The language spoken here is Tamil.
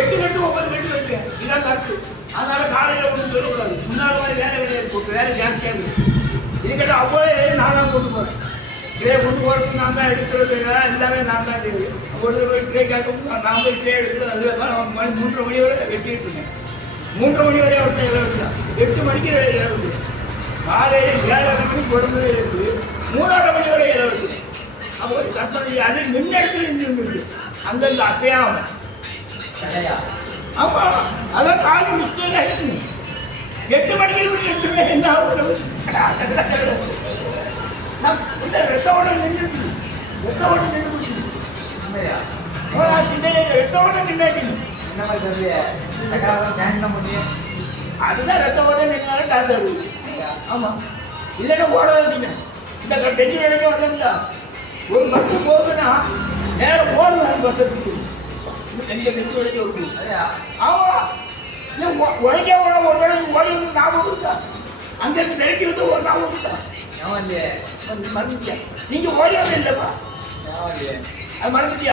8 கட்டு 9 கட்டு வைக்க இதான் கருத்து. அதனால காலையில் ஒன்றும் சொல்லக்கூடாது. முன்னாடி மாதிரி வேலை கிடையாது, இப்போ வேலை ஜாஸ்தியாக இருக்குது. இதுக்கிட்ட அப்போதே நான் தான் கொண்டு போகிறேன். ட்ரே கொண்டு போகிறது நான் தான், எடுக்கிறது எல்லாமே நான் தான் செய்யுது. ஒரு ட்ரே கேட்க நான் போய் ட்ரே எடுக்கிறது. அது 3:30 மணி வரை வெட்டிட்டு இருக்கேன். 3:30 மணி வரை ஒருத்தர் இலவசம், 8 மணிக்கு இலவசம், காலையில் 7:30 மணிக்கு கொடுத்து இருக்குது, 3:30 மணி வரை இலவசம். அப்போ ஒரு கற்பனை அது மின்னெடுத்து இருந்துருக்கு அந்தந்த அசையாமல் கடையா. ஆமாம், அதான் காலி மிஸ்டேக் ஆகிடுச்சு. 8 மணிக்கு 2 பேர் என்ன ஆகும்? வெத்தோட நின்றுச்சு, வெத்தோட நின்று உண்மையா? வெத்தோட நின்னாச்சு. என்ன மாதிரி தெரியல, சக்கராதான் தேங்க முடியும். அதுதான் ரத்தோட நின்னாலும் டாக்டர் வருது. ஆமாம், இல்லைன்னா ஓட வச்சுங்க. இந்த டெல்லி வரைக்கும் வரல, ஒரு பஸ்ஸு போகுதுன்னா நேரம் ஓடுது. அந்த பஸ்ஸை பிடிச்சி எங்கே டெல்லி வரைக்கும் வருது. ஆமாம், இல்லை உழைக்க ஒரு வேலைக்கு ஓடி வந்து ஞாபகம் இருக்கா? அங்கேருந்து விரட்டி வந்து ஒரு ஞாபகம் இருக்கா? ஏன் இல்லையே மறந்துட்டியா? நீங்கள் ஓடி வந்து இல்லைப்பா, ஏன் இல்லையே அது மறந்துட்டியா?